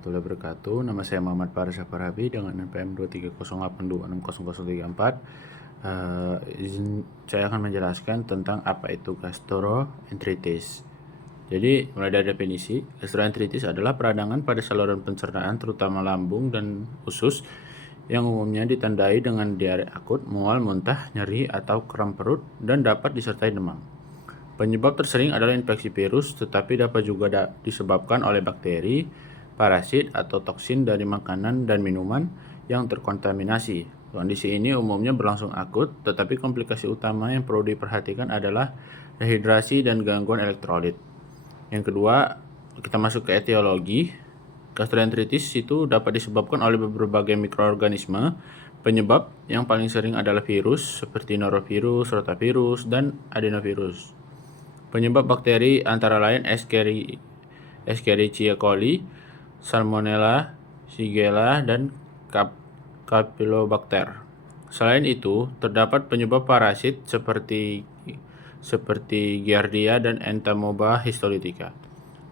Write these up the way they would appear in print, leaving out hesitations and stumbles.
warahmatullahi wabarakatuh. Nama saya Muhammad Faris Afarabi dengan NPM 23082600034. Saya akan menjelaskan tentang apa itu gastroenteritis. Jadi, mulai dari definisi, gastroenteritis adalah peradangan pada saluran pencernaan terutama lambung dan usus yang umumnya ditandai dengan diare akut, mual, muntah, nyeri, atau kram perut, dan dapat disertai demam. Penyebab tersering adalah infeksi virus, tetapi dapat juga disebabkan oleh bakteri, parasit, atau toksin dari makanan dan minuman yang terkontaminasi. Kondisi ini umumnya berlangsung akut, tetapi komplikasi utama yang perlu diperhatikan adalah dehidrasi dan gangguan elektrolit. Yang kedua, kita masuk ke etiologi. Gastroenteritis itu dapat disebabkan oleh berbagai mikroorganisme. Penyebab yang paling sering adalah virus seperti norovirus, rotavirus, dan adenovirus. Penyebab bakteri antara lain Escherichia coli, Salmonella, Shigella, dan Campylobacter. Selain itu, terdapat penyebab parasit seperti Giardia dan Entamoeba histolytica.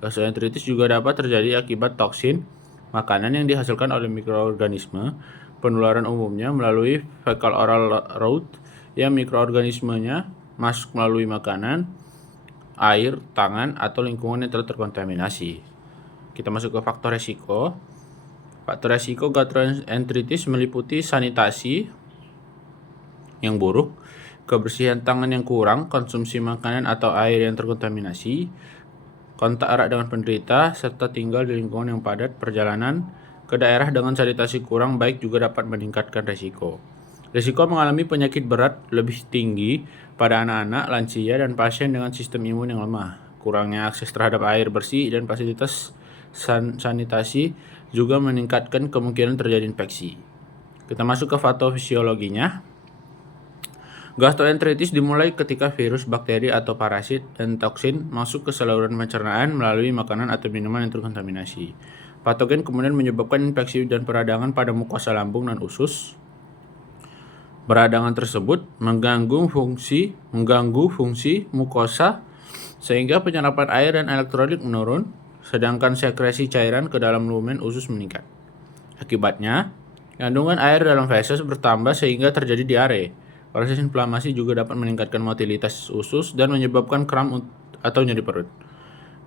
Gastroenteritis juga dapat terjadi akibat toksin makanan yang dihasilkan oleh mikroorganisme. Penularan umumnya melalui fecal oral route yang mikroorganismenya masuk melalui makanan, air, tangan, atau lingkungan yang telah terkontaminasi. Kita masuk ke faktor resiko. Faktor resiko gastroenteritis meliputi sanitasi yang buruk, kebersihan tangan yang kurang, konsumsi makanan atau air yang terkontaminasi, kontak erat dengan penderita, serta tinggal di lingkungan yang padat. Perjalanan ke daerah dengan sanitasi kurang baik juga dapat meningkatkan resiko. Risiko mengalami penyakit berat lebih tinggi pada anak-anak, lansia, dan pasien dengan sistem imun yang lemah. Kurangnya akses terhadap air bersih dan fasilitas sanitasi juga meningkatkan kemungkinan terjadi infeksi. Kita masuk ke patofisiologinya. Gastroenteritis dimulai ketika virus, bakteri, atau parasit dan toksin masuk ke saluran pencernaan melalui makanan atau minuman yang terkontaminasi. Patogen kemudian menyebabkan infeksi dan peradangan pada mukosa lambung dan usus. Peradangan tersebut mengganggu fungsi mukosa sehingga penyerapan air dan elektrolit menurun, sedangkan sekresi cairan ke dalam lumen usus meningkat. Akibatnya, kandungan air dalam feses bertambah sehingga terjadi diare. Proses inflamasi juga dapat meningkatkan motilitas usus dan menyebabkan kram atau nyeri perut.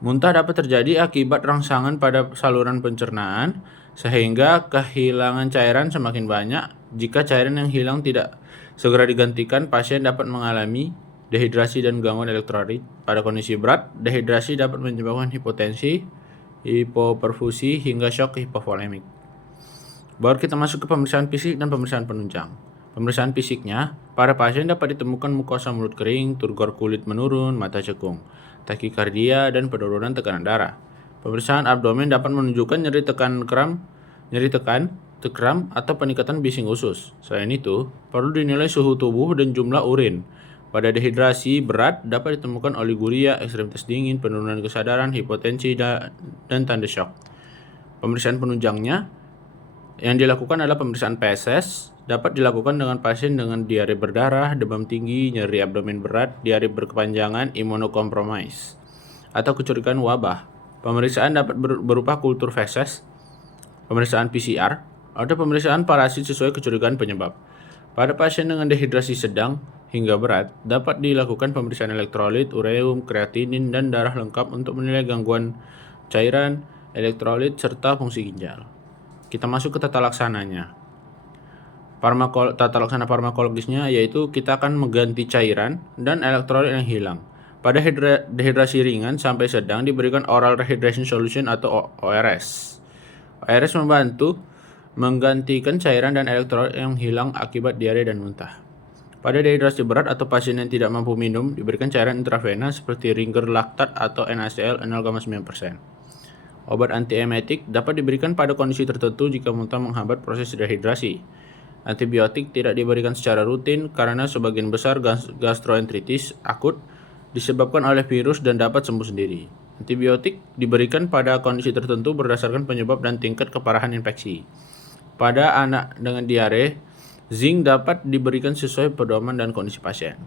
Muntah dapat terjadi akibat rangsangan pada saluran pencernaan, sehingga kehilangan cairan semakin banyak. Jika cairan yang hilang tidak segera digantikan, pasien dapat mengalami dehidrasi dan gangguan elektrolit. Pada kondisi berat, dehidrasi dapat menyebabkan hipotensi, hipoperfusi, hingga shock hipovolemik. Baru kita masuk ke pemeriksaan fisik dan pemeriksaan penunjang. Pemeriksaan fisiknya, pada pasien dapat ditemukan mukosa mulut kering, turgor kulit menurun, mata cekung, takikardia, dan penurunan tekanan darah. Pemeriksaan abdomen dapat menunjukkan nyeri tekan, atau peningkatan bising usus. Selain itu, perlu dinilai suhu tubuh dan jumlah urin. Pada dehidrasi berat dapat ditemukan oliguria, ekstremitas dingin, penurunan kesadaran, hipotensi, dan tanda shock. Pemeriksaan penunjangnya yang dilakukan adalah pemeriksaan PSS. Dapat dilakukan dengan pasien dengan diare berdarah, demam tinggi, nyeri abdomen berat, diare berkepanjangan, imunokompromis, atau kecurigaan wabah. Pemeriksaan dapat berupa kultur feses, pemeriksaan PCR, atau pemeriksaan parasit sesuai kecurigaan penyebab. Pada pasien dengan dehidrasi sedang hingga berat, dapat dilakukan pemeriksaan elektrolit, ureum, kreatinin, dan darah lengkap untuk menilai gangguan cairan, elektrolit, serta fungsi ginjal. Kita masuk ke tata laksananya. Tata laksana farmakologisnya yaitu kita akan mengganti cairan dan elektrolit yang hilang. Pada dehidrasi ringan sampai sedang diberikan oral rehydration solution atau ORS. ORS membantu menggantikan cairan dan elektrolit yang hilang akibat diare dan muntah. Pada dehidrasi berat atau pasien yang tidak mampu minum, diberikan cairan intravena seperti Ringer Lactat atau NaCl 0,9%. Obat antiemetik dapat diberikan pada kondisi tertentu jika muntah menghambat proses dehidrasi. Antibiotik tidak diberikan secara rutin karena sebagian besar gastroenteritis akut disebabkan oleh virus dan dapat sembuh sendiri. Antibiotik diberikan pada kondisi tertentu berdasarkan penyebab dan tingkat keparahan infeksi. Pada anak dengan diare, zinc dapat diberikan sesuai pedoman dan kondisi pasien.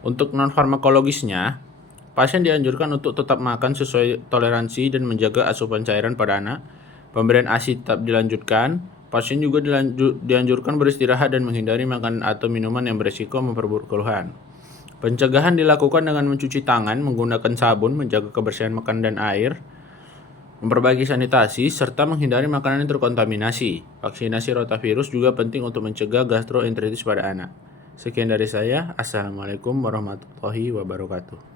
Untuk non-farmakologisnya, pasien dianjurkan untuk tetap makan sesuai toleransi dan menjaga asupan cairan pada anak. Pemberian ASI tetap dilanjutkan. Pasien juga dianjurkan beristirahat dan menghindari makanan atau minuman yang berisiko memperburuk keluhan. Pencegahan dilakukan dengan mencuci tangan, menggunakan sabun, menjaga kebersihan makanan dan air, memperbaiki sanitasi, serta menghindari makanan yang terkontaminasi. Vaksinasi rotavirus juga penting untuk mencegah gastroenteritis pada anak. Sekian dari saya. Assalamualaikum warahmatullahi wabarakatuh.